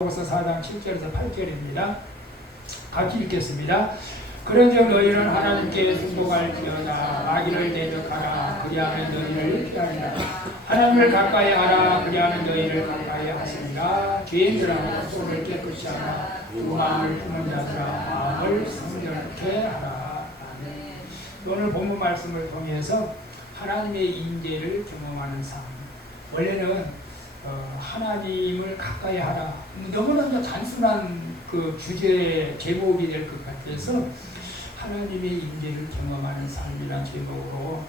고서 4장 7절에서 8절입니다. 같이 읽겠습니다. 그런즉 너희는 하나님께 순종할지어다. 악인을 대적하라. 그리하면 너희를 피하리라. 하나님을 가까이 하라. 그리하면 너희를 가까이 하시리라. 죄인들하고 손을 깨끗이 하라. 두 마음을 품은 자들아 마음을 성결케 하라. 아멘. 오늘 본문 말씀을 통해서 하나님의 임재를 경험하는 삶. 원래는 하나님을 가까이 하라. 너무나 단순한 그 주제 제목이 될 것 같아서 하나님의 임재를 경험하는 삶이라는 제목으로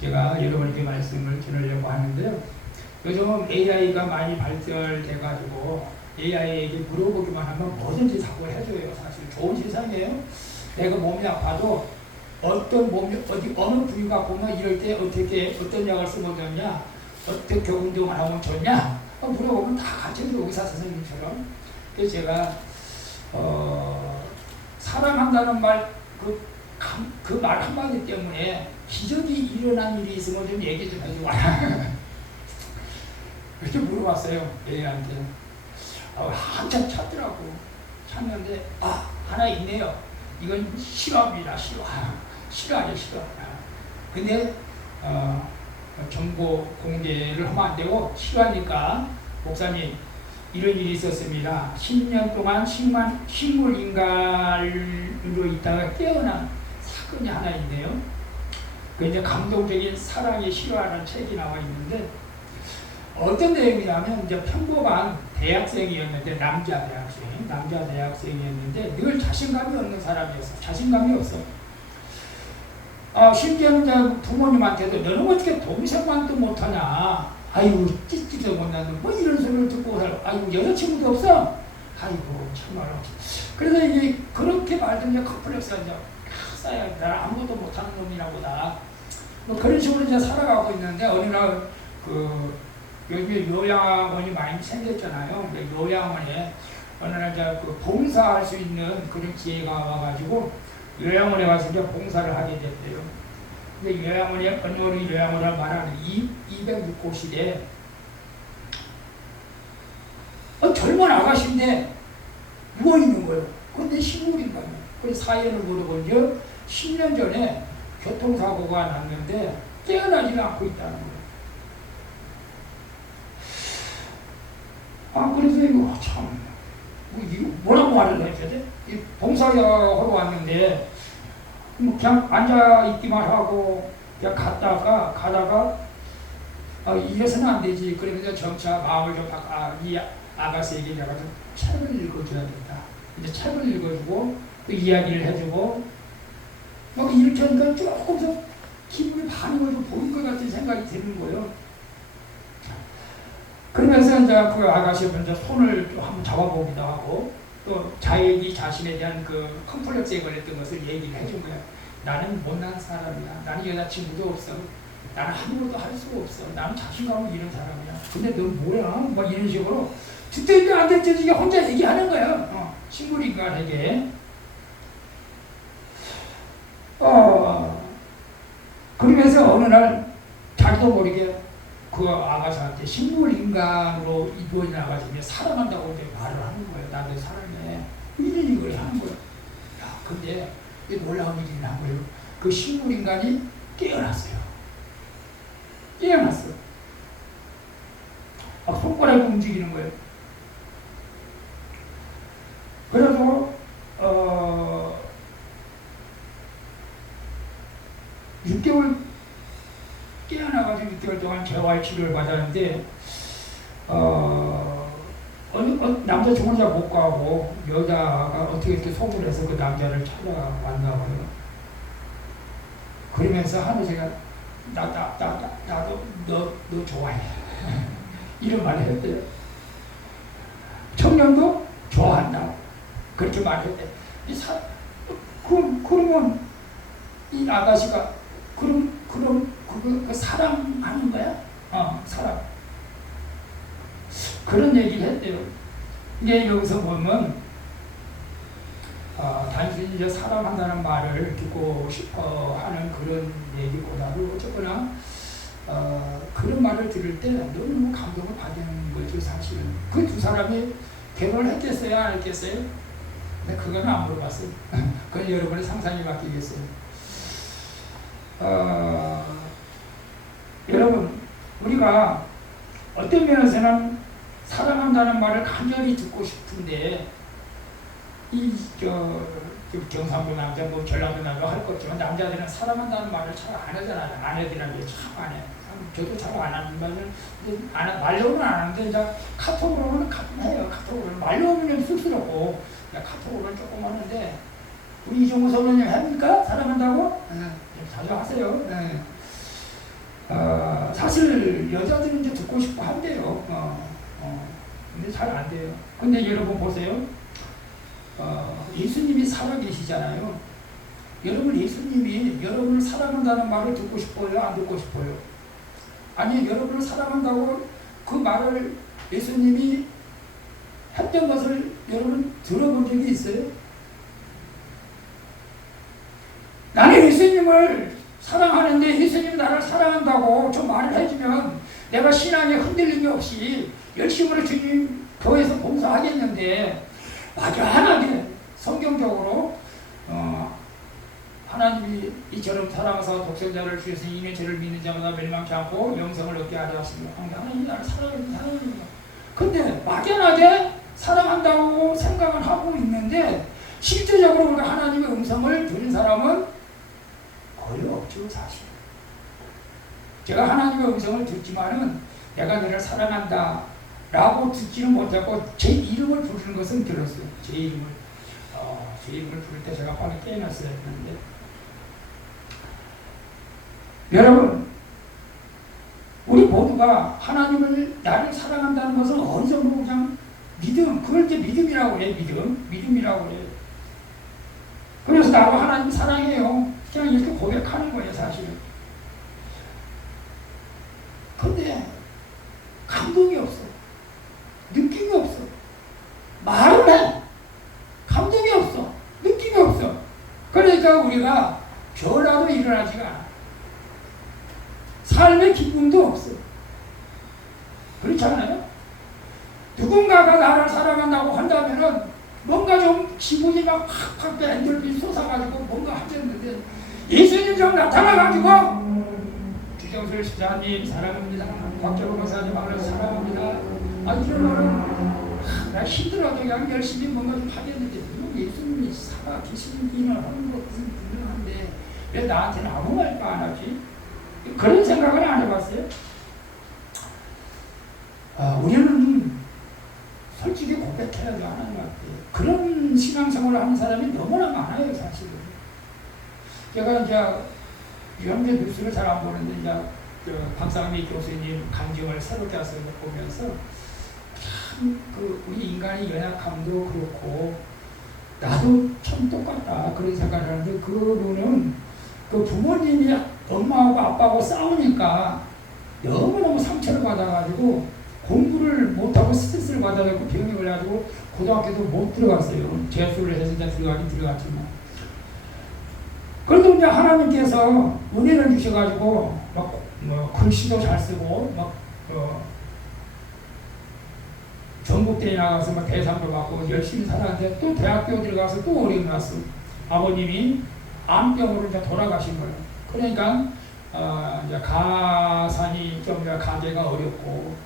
제가 여러분에게 말씀을 드리려고 하는데요. 요즘은 AI가 많이 발달돼가지고 AI에게 물어보기만 하면 뭐든지 답을 해줘요. 사실 좋은 세상이에요. 내가 몸이 아파도 어떤 몸이 어느 부위가 보면 이럴 때 어떻게 어떤 약을 쓰면 좋냐, 어떻게 운동을 하면 좋냐? 물어보면 다 가르쳐줘, 의사 선생님처럼. 그래서 제가 사랑한다는 말, 그 말 한마디 때문에 기적이 일어난 일이 있으면 좀 얘기 좀 해줘. 그렇게 물어봤어요, 얘한테. 한참 찾더라고. 찾는데 하나 있네요. 이건 실화입니다. 실화죠. 근데 정보 공개를 하면 안 되고 실화니까 목사님 이런 일이 있었습니다. 10년 동안 식물 인간으로 있다가 깨어난 사건이 하나 있네요. 그 이제 감동적인 사랑의 실화라는 책이 나와 있는데 어떤 내용이냐면 이제 평범한 대학생이었는데 남자 대학생이었는데 늘 자신감이 없는 사람이었어. 자신감이 없어. 심지어는 부모님한테도 너는 어떻게 동생만도 못하냐, 아이고 찢지도 못하는 뭐 이런 소리를 듣고 아이고 여자친구도 없어, 아이고 참말로. 그래서 이제 그렇게 말하면 컴플렉스가 이제 쌓여. 나는 아무것도 못하는 놈이나 보다 뭐 그런 식으로 이제 살아가고 있는데 어느 날 요즘에 요양원이 많이 생겼잖아요. 요양원에 어느 날 이제 봉사할 수 있는 그런 기회가 와가지고 요양원에 가서 이제 봉사를 하게 됐대요. 근데 요양원에, 어느 요양원을 말하는 206호실에 젊은 아가씨인데 누워있는 거예요. 근데 식물인가요? 그래서 사연을 물어보니 10년 전에 교통사고가 났는데 깨어나지는 않고 있다는 거예요. 그래서 이거 참, 뭐라고 말을 해야 돼? 봉사하러 왔는데 그냥 앉아있기만 하고 그냥 가다가 이래서는 안 되지. 그러면서 점차 마음을 좀 이 아가씨에게 내가 좀 책을 읽어줘야겠다. 이제 책을 읽어주고 또 이야기를 해주고 이렇게 하니까 조금 기분이 반응을 좀 보인 것 같은 생각이 드는 거예요. 그러면서 이제 그 아가씨 먼저 손을 좀 한번 잡아보기도 하고 또 자신에 대한 그 컴플렉스에 걸렸던 것을 얘기를 해준 거야. 나는 못난 사람이야. 나는 여자친구도 없어. 나는 아무것도 할 수가 없어. 나는 자신감은 이런 사람이야. 근데 넌 뭐야? 막 이런 식으로 듣도 있도 안 듣지게 혼자 얘기하는 거야. 식물인간에게. 그러면서 어느 날 자기도 모르게 그 아가씨한테 식물인간으로 이루어진 아가씨가 사랑한다고 이제 말을 하는 거예요. 나도 사랑해. 이걸 하는 거예요. 근데 놀라운 일이 난 거예요. 그 식물인간이 깨어났어요. 손가락이 움직이는 거예요. 그래서 6개월 깨어나가지고 6개월 동안 재활 치료를 받았는데 남자 혼자 못 가고 여자가 어떻게 소문을 해서 그 남자를 찾아왔나 봐요. 그러면서 하루 제가 나도 너 좋아해. 이런 말을 했대요. 청년도 좋아한다. 그렇게 말했대. 그러면 이 아가씨가 그럼 그 사랑하는 거야? 사랑. 그런 얘기를 했대요. 이게 여기서 보면 단순히 이제 사랑한다는 말을 듣고 싶어 하는 그런 얘기보다도 어쨌거나 그런 말을 들을 때 너무 감동을 받는 거죠. 사실은 그 두 사람이 결혼을 했겠어요? 안 했겠어요? 근데 그거는 안 물어봤어요. 그건 여러분의 상상이 바뀌겠어요. 여러분, 우리가 어떤 면에서는 사랑한다는 말을 간절히 듣고 싶은데, 경상도 남자, 뭐 전라도 남자 할 것 없지만 남자들은 사랑한다는 말을 잘 안 하잖아요. 아내들이랑 참 안 해. 저도 잘 안 하는 말로는 안 하는데 이제 카톡으로는 가끔 해요. 카톡으로는 말로는 쑥스럽고 카톡으로는 조금 하는데 우리 이종우 선생님 합니까? 사랑한다고? 네. 자주 하세요. 네. 사실 여자들은 이제 듣고 싶고 한대요. 근데 잘 안 돼요. 근데 여러분 보세요. 예수님이 살아계시잖아요. 여러분 예수님이 여러분을 사랑한다는 말을 듣고 싶어요? 안 듣고 싶어요? 아니 여러분을 사랑한다고 그 말을 예수님이 했던 것을 여러분 들어본 적이 있어요? 나는 예수님을 사랑하는데 예수님이 나를 사랑한다고 저 말을 해주면 내가 신앙에 흔들림이 없이 열심으로 주님 교회에서 봉사하겠는데 막연하게 성경적으로 하나님이 이처럼 사랑하사 독생자를 주셨으니 이는 저를 믿는 자마다 멸망치 않고 영생을 얻게 하려 하십니다. 하나님이 나를 사랑합니다. 근데 막연하게 사랑한다고 생각을 하고 있는데 실제적으로 우리가 하나님의 음성을 들은 사람은 거의 없죠. 사실 제가 하나님의 음성을 듣지만은 내가 너를 사랑한다 라고 듣지는 못하고 제 이름을 부르는 것은 들었어요. 제 이름을 부를 때 제가 빨리 깨어났어야 했는데 여러분 우리 모두가 하나님을 나를 사랑한다는 것은 어느 정도 그냥 믿음, 그걸 이제 믿음이라고 해요. 믿음이라고 해요. 그래서 나도 하나님 사랑해요. 그냥 이렇게 고백하는 거예요. 사실은. 근데 감동이 없어. 느낌이 없어. 말을 해. 감동이 없어. 느낌이 없어. 그러니까 우리가 변화도 일어나지가 않아. 삶의 기쁨도 없어. 그렇지 않아요? 누군가가 나를 사랑한다고 한다면은 뭔가 좀 기분이 막 팍팍 엔돌핀 솟아가지고 뭔가 하겠는데 예수님 좀 나타나가지고 주정술 시장님 사랑합니다. 박정호 목사님 사랑합니다. 이런 말은 나 힘들어도 그냥 열심히 뭔가 좀 하겠는데 예수님이 살아 계시기는 하는 것은 분명한데 왜 나한테는 아무 말도 안 하지? 그런 생각을 안 해봤어요? 우리는 솔직히 고백해야지 하는 것 같아요. 그런 신앙생활을 하는 사람이 너무나 많아요, 사실은. 제가 이제 현재 뉴스를 잘 안 보는데 이제 박상미 교수님 강정을 새롭게 와서 보면서 참 우리 인간의 연약함도 그렇고 나도 참 똑같다 그런 생각을 하는데 그분은 그 부모님이 엄마하고 아빠하고 싸우니까 너무너무 상처를 받아가지고 공부를 못하고 스트레스를 받아가지고 병이 걸려가지고 고등학교도 못 들어갔어요. 재수를 해서 이제 들어가긴 들어갔지만. 그래도 이제 하나님께서 은혜를 주셔가지고 뭐 글씨도 잘 쓰고 전국대회 나가서 막 대상도 받고 열심히 살았는데 또 대학교 들어가서 또 어려움이 왔어. 아버님이 암병으로 이제 돌아가신 거예요. 그러니까 이제 가산이 좀 가게가 어렵고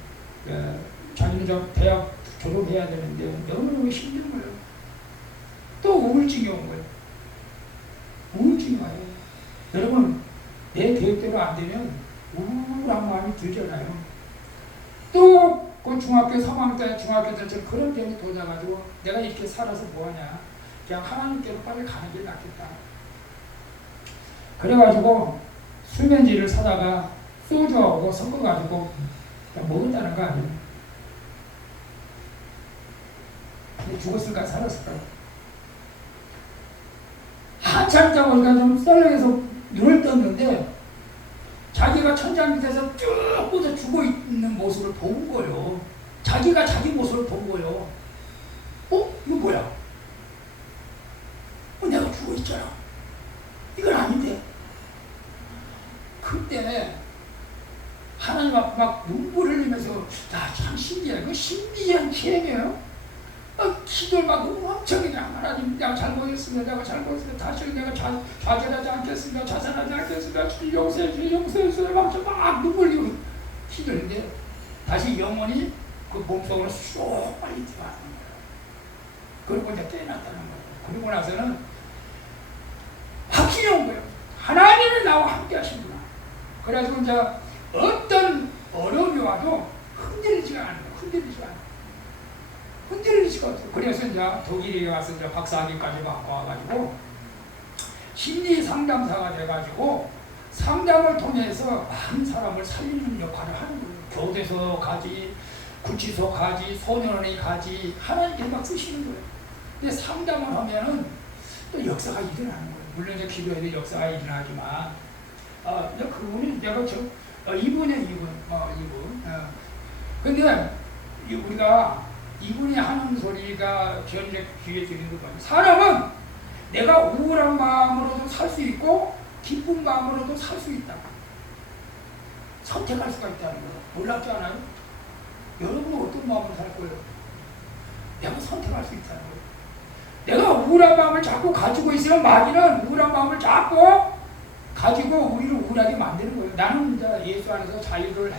자기는 좀 대학 졸업해야 되는데 너무너무 힘든 거예요. 또 우울증이 온 거예요. 우울증이 와요. 여러분 내 계획대로 안 되면 우울한 마음이 들잖아요. 또 그 중학교 3학년 때 중학교 때 그런 병이 도져가지고 내가 이렇게 살아서 뭐하냐. 그냥 하나님께로 빨리 가는 게 낫겠다. 그래가지고 수면제를 사다가 소주하고 섞어가지고 먹었다는 거 아니에요. 죽었을까 살았을까. 한참 있다 보니까 좀 썰렁해서 눈을 떴는데 자기가 천장 밑에서 쭉 뻗어 죽어 있는 모습을 본 거예요. 자기가 자기 모습을 본 거예요. 이거 뭐야? 내가 죽어 있잖아. 이건 아닌데. 그때 하나님 앞에 막 눈물 흘리면서 참 신기해. 그 신비한 체험이에요. 기도를 막 엄청 그냥 하나님 내가 잘못했습니다. 내가 잘못했습니다. 다시 내가 좌절하지 않겠습니다. 자살하지 않겠습니다. 주님 용서해 주세요. 용서해 주세요. 막 눈물 흘리고 기도했는데 다시 영혼이 그 몸속으로 쏙 빨리 들어가는 거예요. 그리고 이제 깨어났다는 거예요. 그리고 나서는 확신이 온 거예요. 하나님이 나와 함께 하시구나. 그래서 이제 어떤 어려움이 와도 흔들리지가 않아요. 흔들리지가 않아요. 흔들리지가 않아요. 그래서 이제 독일에 가서 이제 박사학위까지 받고 와가지고 심리 상담사가 돼가지고 상담을 통해서 많은 사람을 살리는 역할을 하는 거예요. 교대소 가지, 구치소 가지, 소년원에 가지, 하나님께서 막 쓰시는 거예요. 근데 상담을 하면은 또 역사가 일어나는 거예요. 물론 이제 기도에도 역사가 일어나지만, 이제 그분이 내가 이분. 근데 우리가 이분이 하는 소리가 전에 귀에 들리는 거 봐요. 사람은 내가 우울한 마음으로도 살 수 있고, 기쁜 마음으로도 살 수 있다. 선택할 수가 있다는 거예요. 몰랐지 않아요? 여러분은 어떤 마음으로 살 거예요? 내가 선택할 수 있다는 거예요. 내가 우울한 마음을 자꾸 가지고 있으면 마귀는 우울한 마음을 자꾸 가지고 우리를 우울하게 만드는 거예요. 나는 이제 예수 안에서 자유를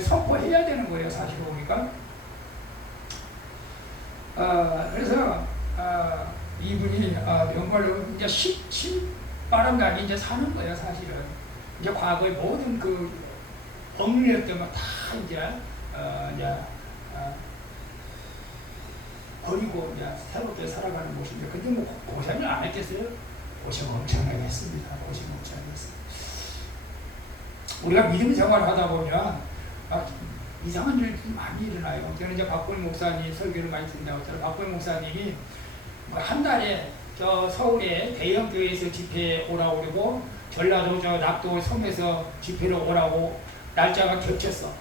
선포해야 되는 거예요. 사실 우리가. 그래서 이분이 정말로 이제 신바람나게 이제 사는 거예요. 사실은 이제 과거의 모든 그 억눌렸던 거 다 이제 버리고 이제 새롭게 살아가는 모습인데, 근데 뭐 고생을 안 했겠어요? 고생 엄청나게 했습니다. 고생 엄청나게 했어요. 우리가 믿음 생활을 하다 보면 이상한 일들이 많이 일어나요. 저는 이제 박보일 목사님 설교를 많이 듣는다고 했잖아요. 박보일 목사님이 한 달에 저 서울에 대형 교회에서 집회에 오라고 그러고 전라도 저 낙도 섬에서 집회를 오라고 날짜가 겹쳤어.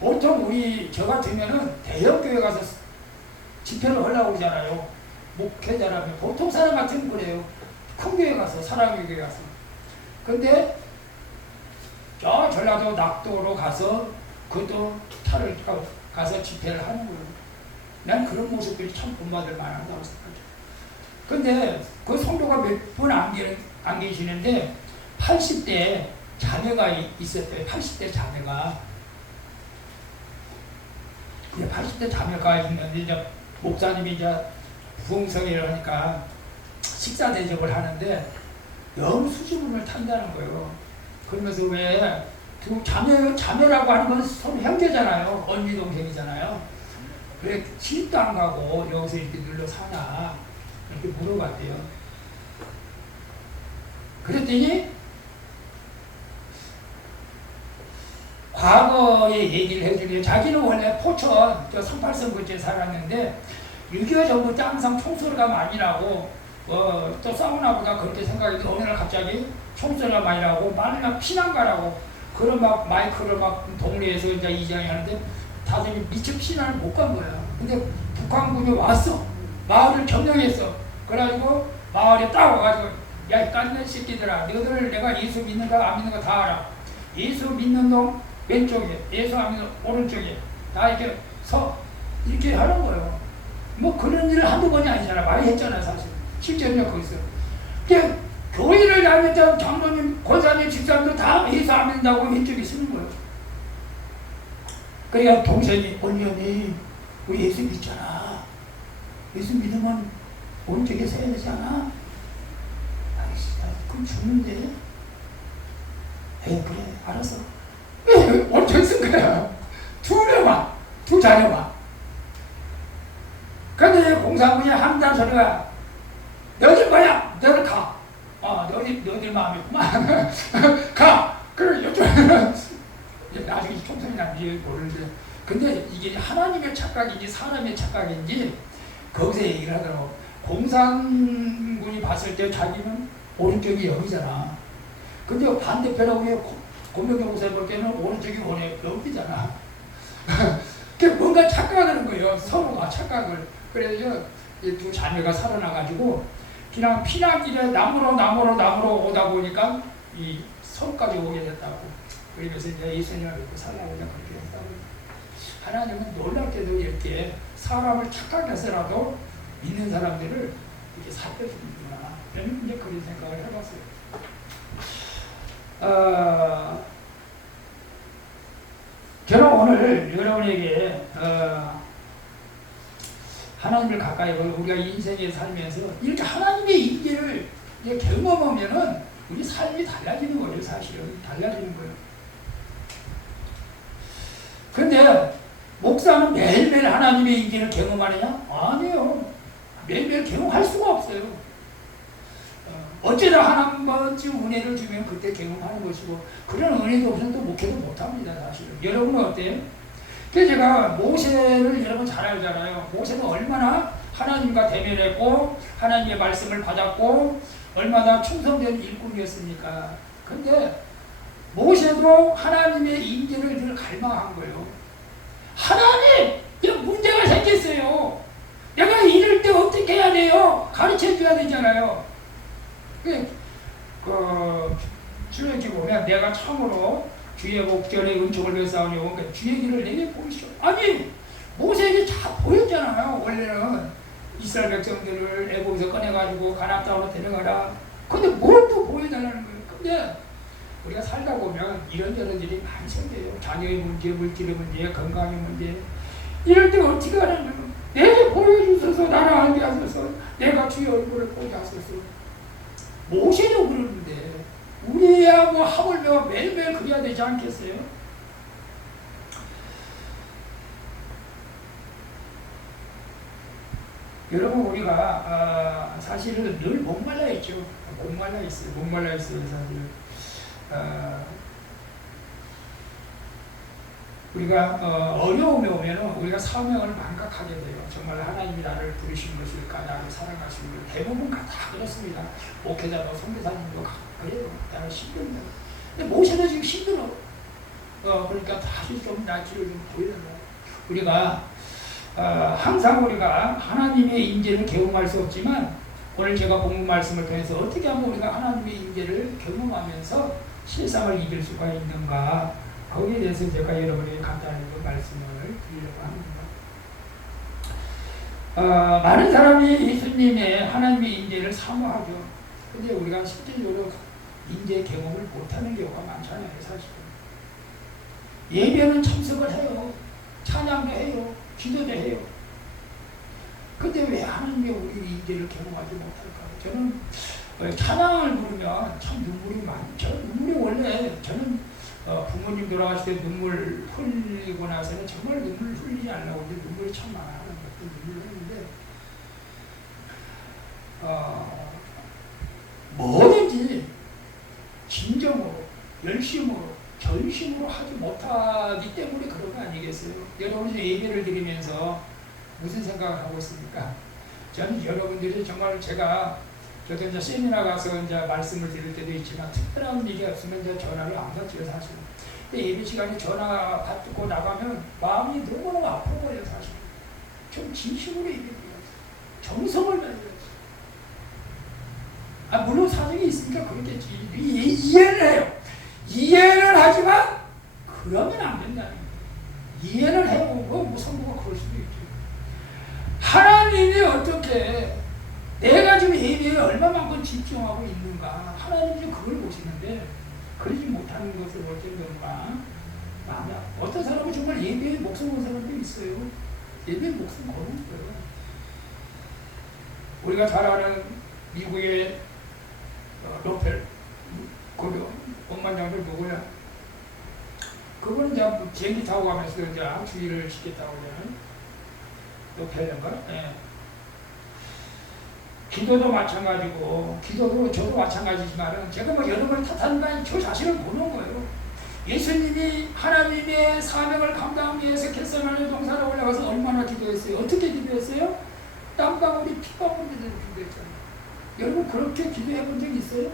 보통 저 같으면은 대형 교회 가서 집회를 하려고 그러잖아요. 목회자라면 보통 사람 같으면 그래요. 큰 교회 가서, 사랑의 교회 가서. 근데 저 전라도 낙도로 가서 그것도 차를 가서 집회를 하는 거예요. 난 그런 모습들이 참 본받을 만하다고 생각해요. 근데 그 성도가 몇 분 안 계시는데 80대 자매가 있었대요. 80대 자매가. 80대 자매가 있는데 이제 목사님이 이제 부흥성회를 하니까 식사 대접을 하는데 너무 수줍음을 탄다는 거예요. 그러면서 왜 두 자매라고 하는 건 서로 형제잖아요. 언니 동생이잖아요. 그래 시집도 안 가고 여기서 이렇게 눌러 사나 이렇게 물어봤대요. 그랬더니 과거의 얘기를 해주니 자기는 원래 포천 저 38선 근처에 살았는데 6.25 정부 때 항상 총소리가 많이 나고 또 싸우나 보다 그렇게 생각했는데 어느 날 갑자기 총소리가 많이 나고 많이 피난 가라고 그런 막 마이크를 막 동네에서 이제 이장이 하는데 다들 미처 피난을 못 간 거야. 근데 북한군이 왔어. 마을을 점령했어. 그래가지고 마을에 딱 와가지고 야 이 깐난 새끼들아 너희들 내가 예수 믿는가 안 믿는가 다 알아. 예수 믿는 놈 왼쪽에, 예수 안 믿는 놈 오른쪽에 다 이렇게 이렇게 하는 거예요. 뭐 그런 일을 한두 번이 아니잖아. 많이 했잖아 사실. 실제로는 거기서. 그냥 교회를 다녔던 장로님, 권사님, 집사님들 다 예수 안 믿는다고 왼쪽에 쓰는 거예요. 그러니까 동생이 언니 우리 예수 믿잖아. 예수 믿으면 오른쪽에 서야 되잖아. 아이씨 그럼 죽는데. 그래 알았어. 오른쪽에 쓴 거야. 두 자녀만. 근데 공사분이 한다는 소리가 너희들 뭐야? 너희들 가. 너희들 마음이구만. 가. 그래 요즘에는 나중에 총선이 난지 모르는데 근데 이게 하나님의 착각인지 사람의 착각인지 거기서 얘기를 하더라고. 공산군이 봤을 때 자기는 오른쪽이 여기잖아. 근데 반대편하고 고명경 목사님 볼 때는 오른쪽이 여기잖아. 뭔가 착각하는 거예요. 서로가 착각을. 그래서 이 두 자매가 살아나가지고 그냥 피난길에 나무로 오다 보니까 이 섬까지 오게 됐다고. 그러면서 이제 예수님을 믿고 살라고 그렇게 했다고. 하나님은 놀랍게도 이렇게 사람을 착하게 해서라도 믿는 사람들을 이렇게 살펴주는구나. 저는 이제 그런 생각을 해봤어요. 저는 오늘 여러분에게 하나님을 가까이 보고 우리가 인생에 살면서 이렇게 하나님의 임재를 경험하면은 우리 삶이 달라지는 거예요. 사실은 달라지는 거예요. 그런데 목사는 매일매일 하나님의 임재를 경험하느냐? 아니에요. 매일매일 경험할 수가 없어요. 어쩌다 한 번쯤 은혜를 주면 그때 경험하는 것이고, 그런 은혜도 없으면 또 목회도 못합니다. 사실은. 여러분은 어때요? 그래서 제가 모세를 여러분 잘 알잖아요. 모세는 얼마나 하나님과 대면했고 하나님의 말씀을 받았고 얼마나 충성된 일꾼이었습니까? 근데 모세도 하나님의 임재를 늘 갈망한 거예요. 하나님! 이런 문제가 생겼어요. 내가 이럴 때 어떻게 해야 돼요? 가르쳐 줘야 되잖아요. 주의 보면 내가 참으로 주의 목전에 은총을 베사오니 그러니까 주의 길을 내게 보이시오. 아니 모세에게 다 보였잖아요. 원래는 이스라엘 백성들을 애굽에서 꺼내가지고 가나안 땅으로 데려가라. 근데 뭘 또 보여달라는 거예요. 근데 우리가 살다 보면 이런저런 일이 많이 생겨요. 자녀의 문제, 물질의 문제, 건강의 문제. 이럴 때 어떻게 하라는 거예요. 내게 보여주소서, 나를 알게 하소서, 내가 주의 얼굴을 보게 하소서. 모세도 그러는데 우리야 뭐 하물며 매일매일 그래야 되지 않겠어요? 여러분 우리가 사실은 늘 목말라 있죠. 목말라 있어요. 목말라 있어요. 사실 우리가 어려움이 오면 우리가 사명을 망각하게 돼요. 정말 하나님이 나를 부르신 것일까, 나를 사랑하신 것. 대부분 다 그렇습니다. 목회자도 선교사님도 그래요. 나를 힘듭니다. 근데 모세도 지금 힘들어. 그러니까 다시 좀 낯을 좀 보여달라. 우리가 항상 우리가 하나님의 임재를 경험할 수 없지만 오늘 제가 본문 말씀을 통해서 어떻게 하면 우리가 하나님의 임재를 경험하면서 세상을 이길 수가 있는가, 거기에 대해서 제가 여러분에게 간단히 말씀을 드리려고 합니다. 많은 사람이 예수님의 하나님의 임재를 사모하죠. 근데 우리가 실질적으로 임재 경험을 못하는 경우가 많잖아요. 사실은 예배는 참석을 해요. 찬양도 해요. 기도도 해요. 근데 왜 하나님의 우리 임재를 경험하지 못할까? 저는 찬양을 부르면 참 눈물이 많죠. 눈물이 원래 저는 부모님 돌아가실 때 눈물 흘리고 나서는 정말 눈물 흘리지 않으려고 이제 눈물이 참 많아요. 눈물을 흘리는데 뭐든지 진정으로 열심으로 전심으로 하지 못하기 때문에 그런 거 아니겠어요? 여러분이 예배를 드리면서 무슨 생각을 하고 있습니까? 저는 여러분들이 정말 저도 이제 세미나 가서 이제 말씀을 드릴 때도 있지만 특별한 일이 없으면 이제 전화를 안 받죠, 사실. 근데 예배 시간에 전화 받고 나가면 마음이 너무너무 아프고요, 사실. 좀 진심으로 예배드려야지. 정성을 다해야지. 물론 사정이 있으니까 그렇겠지. 이해를 해요. 이해를 하지만 그러면 안 된다는 거예요. 이해를 해보고 무성부가 그럴 수도 있죠. 하나님이 어떻게 내가 지금 예배에 얼마만큼 집중하고 있는가, 하나님이 그걸 보시는데 그러지 못하는 것을 어쩌는가. 어떤 사람은 정말 예배에 목숨 건 사람도 있어요. 예배에 목숨 거는 거예요. 우리가 잘 아는 미국의 로펠 원만장들 누구야? 그분은 이제 비행기 타고 가면서 이제 주의를 시켰다고 하는 로펠인가? 예. 기도도 마찬가지고, 기도도 저도 마찬가지지만 제가 뭐 여러 번 탓하는 거 아니, 저 자신을 보는 거예요. 예수님이 하나님의 사명을 감당하기 위해서 겟세마네 동산에 올라가서 얼마나 기도했어요? 어떻게 기도했어요? 땀방울이 핏방울이 되는 기도했잖아요. 여러분 그렇게 기도해 본 적 있어요?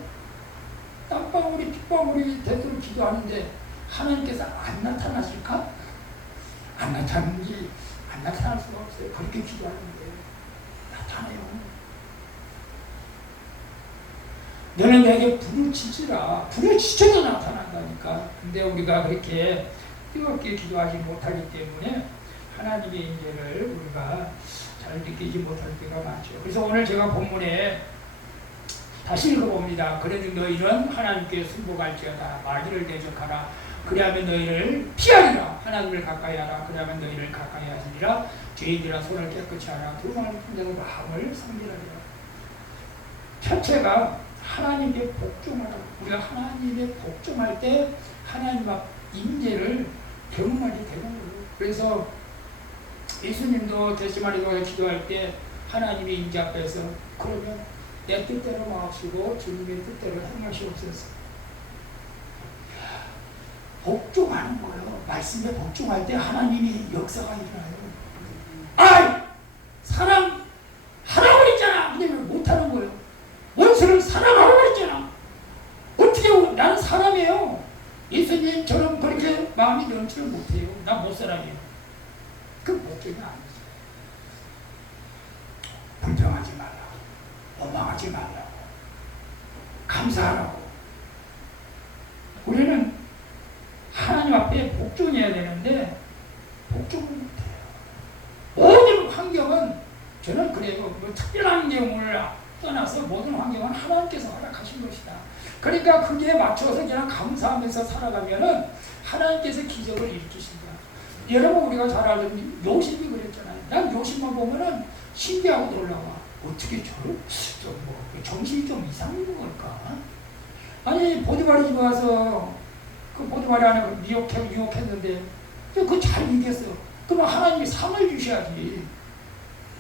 땀방울이 핏방울이 되도록 기도하는데 하나님께서 안 나타나실까? 안 나타나는지 안 나타날 수가 없어요. 그렇게 기도하는데 나타나요. 너는 내게 불을 지지라. 불을 지쳐도 나타난다니까. 근데 우리가 그렇게 뜨겁게 기도하지 못하기 때문에 하나님의 임재를 우리가 잘 느끼지 못할 때가 많죠. 그래서 오늘 제가 본문에 다시 읽어봅니다. 그래도 너희는 하나님께 순복할지어다. 마귀를 대적하라. 그리하면 너희를 피하리라. 하나님을 가까이 하라. 그리하면 너희를 가까이 하시리라. 죄인들아 손을 깨끗이 하라. 두 마음을 품대로 마음을 섬기라리라. 첫째가 하나님께 복종하라. 우리가 하나님의 복종할 때 하나님 앞 임재를 경험하게 되는 거예요. 그래서 예수님도 겟세마네 교회 기도할 때 하나님의 임재 앞에서 그러면 내 뜻대로 마옵시고 주님의 뜻대로 행하시옵소서. 복종하는 거예요. 말씀에 복종할 때 하나님이 역사가 일어나요. 아이! 사랑하라고 그랬잖아! 근데 왜 못하는 거예요? 원수를 사랑하라고 그랬잖아! 어떻게 나는 사람이에요. 예수님처럼 그렇게 마음이 넘치를 못해요. 난 못 사람이에요. 그 복종이 아니죠. 불평하지 말라고, 원망하지 말라고, 감사하라고. 우리는 하나님 앞에 복종해야 되는데 복종을 못해요. 모든 환경은 저는 그래요. 뭐 특별한 경우를 떠나서 모든 환경은 하나님께서 허락하신 것이다. 그러니까 그게 맞춰서 그냥 감사하면서 살아가면은 하나님께서 기적을 일으키신다. 여러분 우리가 잘 알던 요셉이 그랬잖아요. 난 요셉만 보면은 신기하고 놀라워. 어떻게 저를 뭐 정신이 좀 이상한 걸까? 아니 보디발이 집에 와서 그 보디발이 안에 유혹했는데 그 잘 이겼어. 그럼 하나님이 상을 주셔야지.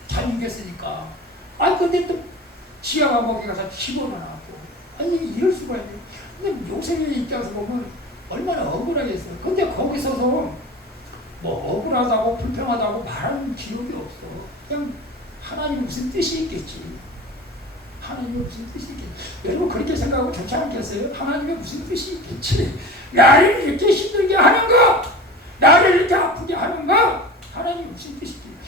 잘 이겼으니까. 아니 근데 또 지하 감옥에 가서 집어넣어놨고. 아니 이럴 수가 있네. 근데 요셉의 입장에서 보면 얼마나 억울하겠어요. 근데 거기서도 뭐 억울하다고 불평하다고 말하는 기억이 없어. 그냥 하나님 무슨 뜻이 있겠지. 하나님의 무슨 뜻이 있겠지. 여러분 그렇게 생각하고 좋지 않겠어요? 하나님의 무슨 뜻이 있겠지. 나를 이렇게 힘들게 하는 거, 나를 이렇게 아프게 하는 거, 하나님의 무슨 뜻이 있겠지.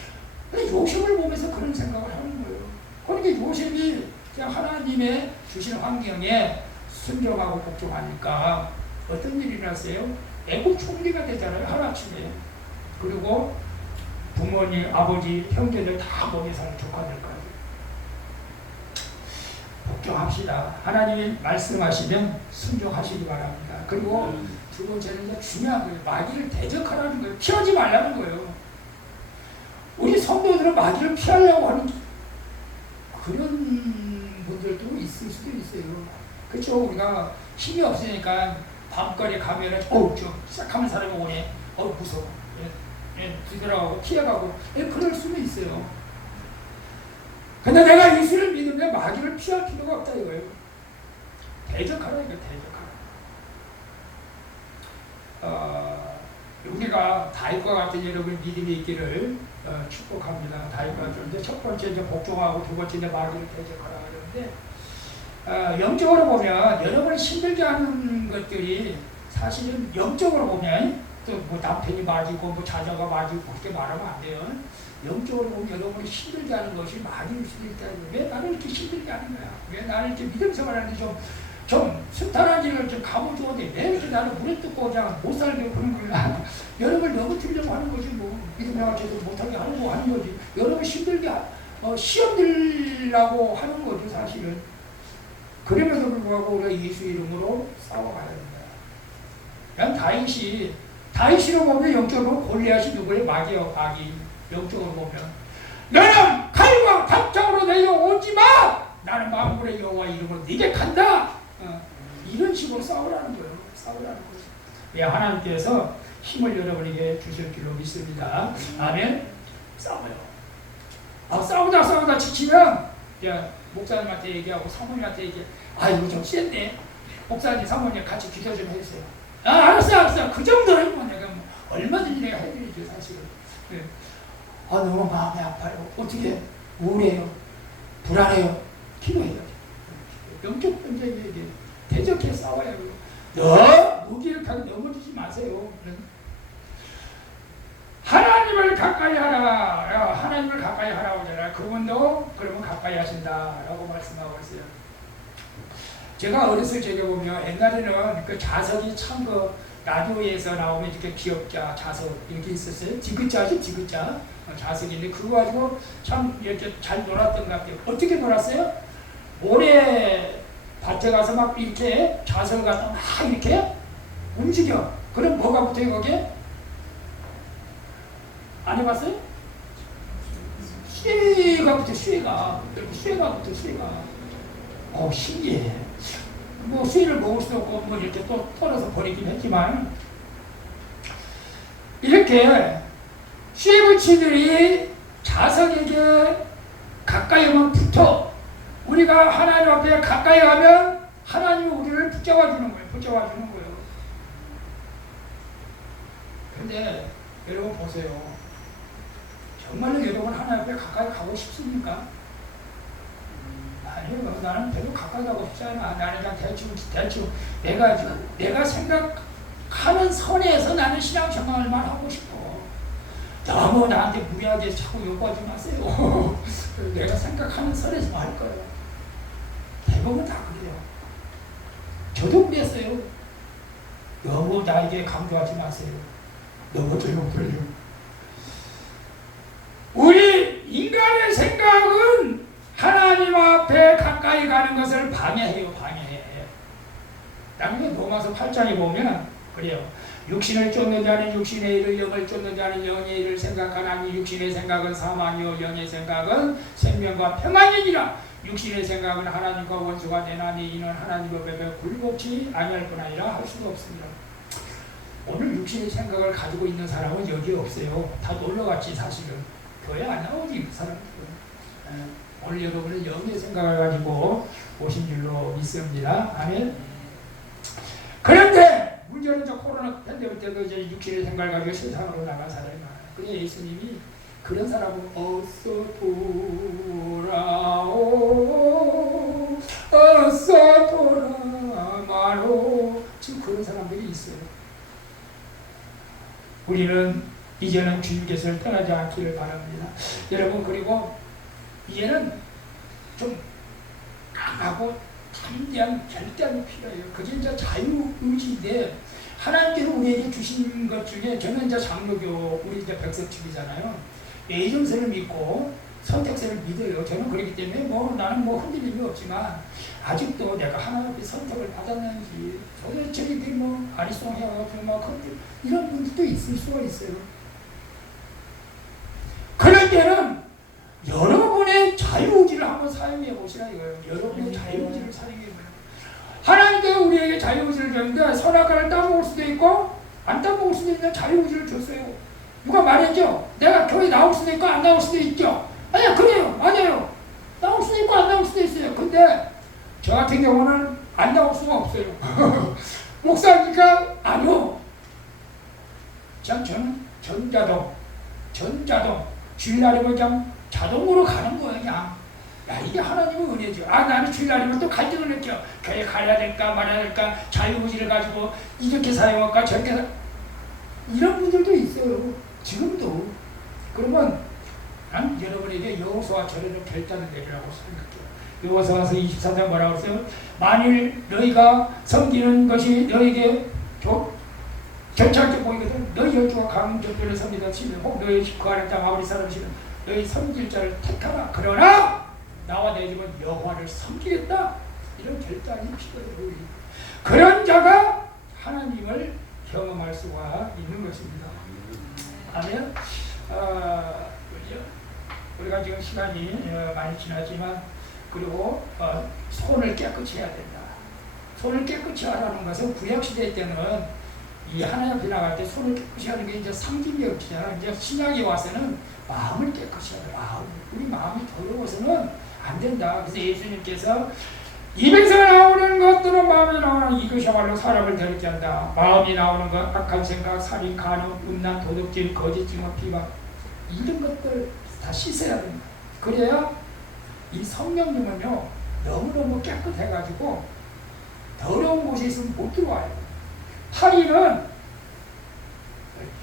근데 요셉을 보면서 그런 생각을 하는 거예요. 그러니까 요셉이 그냥 하나님의 주신 환경에 순종하고 복종하니까 어떤 일이 났어요? 애국 총리가 되잖아요. 하루아침에. 그리고 부모님, 아버지, 형제들 다 먹여 살 조카들까지. 복종합시다. 하나님이 말씀하시면 순종하시기 바랍니다. 그리고 두 번째는 중요한 거예요. 마귀를 대적하라는 거예요. 피하지 말라는 거예요. 우리 성도들은 마귀를 피하려고 하는 그런 분들도 있을 수도 있어요. 그렇죠? 우리가 힘이 없으니까 밤거리 가면은 저 시작하는 사람이 오네. 무서워. 뒤돌아가고 피해가고 그럴 수는 있어요. 근데 내가 예수를 믿으면 마귀를 피할 필요가 없다 이거예요. 대적하라 이거 대적하라. 우리가 다윗과 같은 여러분 믿음이 있기를 축복합니다. 다윗과 같은데 첫 번째 이제 복종하고 두 번째 이제 마귀를 대적하라 그러는데 영적으로 보면 여러분을 힘들게 하는 것들이 사실은 영적으로 보면 또 뭐 남편이 맞이고 뭐 자녀가 맞이고 그렇게 말하면 안 돼요. 영적으로 보면 여러분이 힘들게 하는 것이 마귀일 수도 있다. 왜 나를 이렇게 힘들게 하는 거야? 왜 나를 이렇게 믿음 생활하는데 좀 순탄한 길을 좀 가보줘야 왜 이렇게 나를 물에 뜯고 그냥 못 살게 그런 거야? 여러분을 넘어뜨리려고 하는 거지 뭐. 믿음 생활 제대로 못하게 하려고 하는 거지. 여러분 힘들게 시험 들라고 하는 거죠 사실은. 그럼에도 불구하고 우리가 예수 이름으로 싸워가야 됩니다. 그냥 다윗으로 보면 영적으로 골리앗이 누구예요? 마귀요, 마귀. 영적으로 보면 너는 칼과 닭장으로 내려오지 마! 나는 만군의 여호와 이름으로 네게 간다! 이런 식으로 싸우라는 거예요. 싸우라는 거죠. 예, 하나님께서 힘을 여러분에게 주실 줄로 믿습니다. 아멘. 싸워요. 싸우다 지치면 목사님한테 얘기하고 사모님한테 얘기해. 이거 좀 센데 목사님 사모님 같이 기도 좀 해주세요. 알았어. 그 정도는 뭐 내가 뭐 얼마든지 내가 해드리죠 사실은. 네. 너무 마음이 아파요. 어떻게 우울해요. 불안해요. 기도해야죠. 영적 전쟁에 대적해 싸워야 해요. 무기력하게 넘어지지 마세요. 하나님을 가까이 하라. 하나님을 가까이 하라고 하잖아요. 그분도 그러면 가까이 하신다라고 말씀하고 있어요. 제가 어렸을 적에 보면 옛날에는 그 자석이 참 라디오에서 나오면 이렇게 기업자, 자석 이렇게 있었어요. 디귿자지, 디귿자. 자석인데 그거 가지고 참 이렇게 잘 놀았던 것 같아요. 어떻게 놀았어요? 모래 밭에 가서 막 이렇게 자석을 갖다 막 이렇게 움직여. 그럼 뭐가 붙어요, 거기에? 안 해봤어요? 쇠가 붙어, 쇠가. 쇠가 붙어, 쇠가. 신기해. 뭐, 쇠를 먹을 수도 없고, 뭐, 이렇게 또 털어서 버리긴 했지만, 이렇게 쇠붙이들이 자석에게 가까이 오면 붙어. 우리가 하나님 앞에 가까이 가면 하나님이 우리를 붙잡아 주는 거예요. 붙잡아 주는 거예요. 근데 여러분 보세요. 정말로 여러분 하나님 앞에 가까이 가고 싶습니까? 아니요. 나는 별로 가까이 가고 싶지 않아. 나는 그냥 대충 내가 생각하는 선에서 나는 신앙생활만 하고 싶어. 너무 나한테 무리하게 자꾸 요구하지 마세요. 내가 생각하는 선에서 할 거예요. 대부분 다 그래요. 저도 그랬어요. 너무 나에게 강조하지 마세요. 너무 그래요. 우리 인간의 생각은 하나님 앞에 가까이 가는 것을 방해해요. 방해해. 나중에 로마서 8장에 보면 그래요. 육신을 쫓는 자는 육신의 일을, 영을 쫓는 자는 영의 일을 생각하나니 육신의 생각은 사망이요 영의 생각은 생명과 평안이니라. 육신의 생각은 하나님과 원수가 되나니 이는 하나님 법에 굴복치 아니할 뿐 아니라 할 수가 없습니다. 오늘 육신의 생각을 가지고 있는 사람은 여기 없어요. 다 놀러갔지 사실은. 교회 안 나오지 그 사람들은. 오늘 여러분은 영의 생각을 가지고 오신 줄로 믿습니다. 아멘. 그런데 문제는 저 코로나 팬데믹 때도 이제 육신의 생각을 가지고 세상으로 나간 사람이 많아요. 그래서 예수님이 그런 사람은 어서 돌아오, 어서 돌아마로. 지금 그런 사람들이 있어요. 우리는 이제는 주님께서를 떠나지 않기를 바랍니다. 여러분, 그리고 이제는 좀 강하고 담대한 결단이 필요해요. 그게 이제 자유의지인데, 하나님께서 우리에게 주신 것 중에, 저는 이제 장로교, 우리 이제 백석집이잖아요. 예정세를 믿고 선택세를 믿어요. 저는 그렇기 때문에 나는 흔들림이 없지만, 아직도 내가 하나님 앞에 선택을 받았는지, 저희들이 아리송해가지고 이런 분들도 있을 수가 있어요. 그럴 때는 여러분의 자유의지를 한번 사용해 보시라 이거예요. 여러분의 자유의지를 사용해 보세요. 하나님께서 우리에게 자유의지를 줬는데 선악과를 따먹을 수도 있고 안 따먹을 수도 있는 자유의지를 줬어요. 누가 말했죠? 내가 교회 나올 수도 있고 안 나올 수도 있죠. 아니야, 그래요. 맞아요. 나올 수도 있고 안 나올 수도 있어요. 근데 저 같은 경우는 안 나올 수가 없어요. 목사니까 아니요. 저는 전자동 주일날이면 그냥 자동으로 가는 거예요. 그냥. 야, 이게 하나님의 은혜죠. 나는 주일날이면 또 갈등을 느껴. 교회 가야 될까 말아야 될까, 자유의지를 가지고 이렇게 사용할까 저렇게 이런 분들도 있어요. 지금도. 그러면 난 여러분에게 여호수아 절에는 결단을 내리라고 생각해요. 여호수아서 24장 뭐라고 했어요? 만일 너희가 섬기는 것이 너희에게 괜찮게 보이거든. 너희 열조가 강한 적들을 섬기다 치면 혹 너희 거하는 땅 아무리 사람이시면 너희 섬길 자를 택하라. 그러나 나와 내 집은 여호와를 섬기겠다. 이런 결단이 필요해요. 그런 자가 하나님을 경험할 수가 있는 것입니다. 아멘. 우리가 지금 시간이 많이 지났지만, 그리고 손을 깨끗이 해야 된다. 손을 깨끗이 하라는 것은 구약시대 때는 이 하나님 앞에 나갈 때 손을 깨끗이 하는 게 이제 상징적이잖아. 이제 신약에 와서는 마음을 깨끗이 하라. 우리 마음이 더러워서는 안 된다. 그래서 예수님께서 입에서 나오는 것들은 마음에 나오는 이것이야말로 사람을 더럽게 한다. 마음이 나오는 것, 악한 생각, 살인, 간음, 음란, 도둑질, 거짓 증언, 비방, 이런 것들 다 씻어야 된다. 그래야 이 성령님은요 너무너무 깨끗해가지고 더러운 곳에 있으면 못 들어와요. 파리는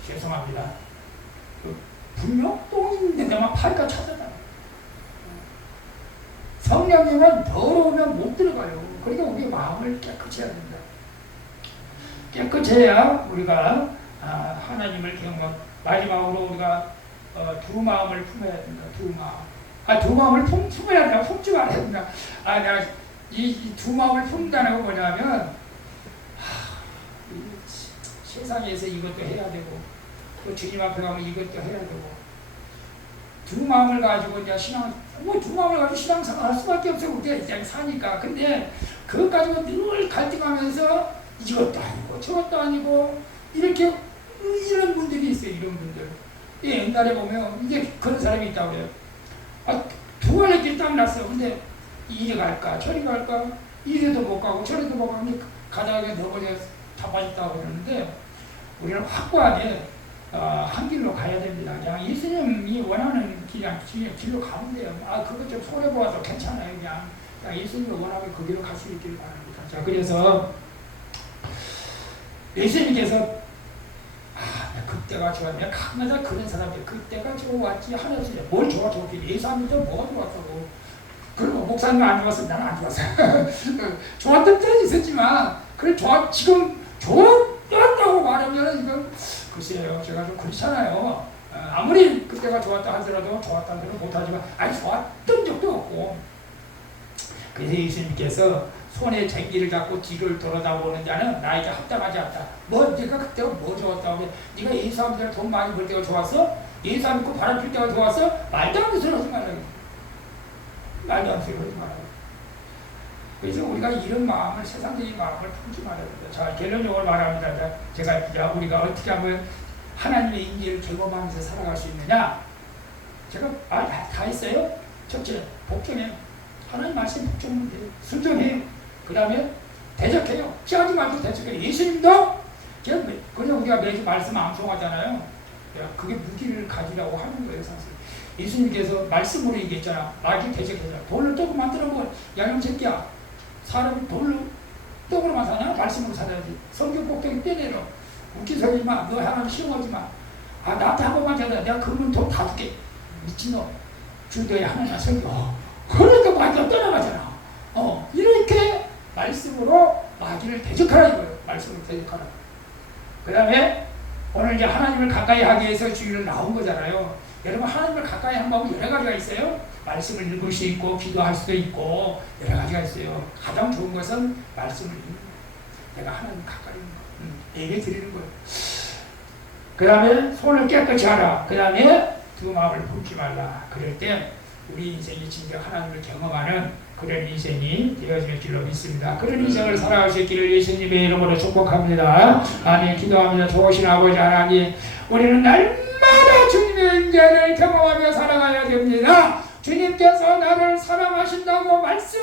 죄송합니다. 분명 똥 있는 데만 파리가 찾아다녀요. 성령님은 더러우면 못 들어가요. 그러니까 우리 마음을 깨끗이 해야 된다. 깨끗해야 우리가 하나님을 경험. 마지막으로 우리가 두 마음을 품어야 된다. 두 마음. 두 마음을 품어야 된다. 품지 말아야 된다. 내가 이 두 마음을 품는다는 건 뭐냐면 세상에서 이것도 해야 되고 또 주님 앞에 가면 이것도 해야 되고 두 마음을 가지고 이제 두 마음을 가지고 신앙생활 할 수밖에 없어. 그게 이제 사니까. 근데 그것 가지고 늘 갈등하면서 이것도 아니고 저것도 아니고 이렇게 이런 분들이 있어요. 이런 분들. 옛날에 보면 이제 그런 사람이 있다고 그래요. 두 알의 길 딱 났어. 근데 이리 갈까 저리 갈까 이리도 못 가고 저리도 못 가고 가다가 넘어져 자빠졌다고 그러는데 우리는 확고하게 한 길로 가야 됩니다. 그냥 예수님이 원하는 길로 가면 돼요. 그거 좀 손해보아도 괜찮아요. 그냥 예수님이 원하면 그 길로 갈 수 있기를 바랍니다. 자, 그래서 예수님께서 그때가 좋았네. 가끔마다 그런 사람들 그때가 좋았지 하나씩 뭘 좋았지 예수님도 뭐가 좋았다고. 그리고 목사님 안 좋았으면 나는 안 좋았어. 좋았던 때는 있었지만 지금 좋았다고 말하면 이건 글쎄요. 제가 좀 그렇잖아요. 아무리 그때가 좋았다 하더라도 좋았다는 데는 못하지만 좋았던 적도 없고. 그래서 예수님께서 손에 쟁기를 잡고 뒤를 돌아다보는 자는 나에게 합당하지 않다. 네가 그때가 뭐 좋았다고 그래? 네가 예수님들 돈 많이 벌 때가 좋았어? 예수 믿고 바람 필 때가 좋았어? 말도 안 되는 소리 하지 말라고. 말도 안 되는 소리 하지 말라고. 그래서 우리가 이런 마음을 세상적인 마음을 품지 말아야 된다. 자, 결론적으로 말합니다. 제가 우리가 어떻게 하면 하나님의 인지를 경험하면서 살아갈 수 있느냐? 제가 다 했어요. 첫째, 복종해요. 하나님 말씀 복종하면 돼요. 순종해요. 그 다음에 대적해요. 피하지 말고 대적해요. 예수님도 그냥 우리가 매주 말씀 암송하잖아요. 그게 무기를 가지라고 하는 거예요. 사실 예수님께서 말씀으로 얘기했잖아. 악이 대적해서 돌로 떡을 만들어 먹어. 야놈 새끼야. 사람이 돌로 떡으로만 사냐? 말씀으로 살아야지. 성경 꼭대기 떼내려. 웃기서지 마. 너 하나님 시험하지 마. 나한테 한 번만 전해. 내가 그러면 돈 다 줄게. 미친놈. 주도에 하나님 설교. 그러니까 마귀가 떠나가잖아. 이렇게 말씀으로 마귀를 대적하라 이거예요. 말씀으로 대적하라. 그 다음에 오늘 이제 하나님을 가까이 하기 위해서 주일을 나온 거잖아요. 여러분 하나님을 가까이 하는 방법이 여러 가지가 있어요. 말씀을 읽을 수 있고 기도할 수도 있고 여러 가지가 있어요. 가장 좋은 것은 말씀을 읽는 거예요. 내가 하나님 가까이 있는 거 예배 드리는 거예요. 그 다음에 손을 깨끗이 하라. 그 다음에 두 마음을 품지 말라. 그럴 때 우리 인생이 진짜 하나님을 경험하는 그런 인생이 되어질 줄로 믿습니다. 그런 인생을 살아갈 수 있기를 예수님의 이름으로 축복합니다. 아멘. 기도합니다. 좋으신 아버지 하나님, 우리는 날마다 주님의 인자를 경험하며 살아가야 됩니다. 주님께서 나를 사랑하신다고 말씀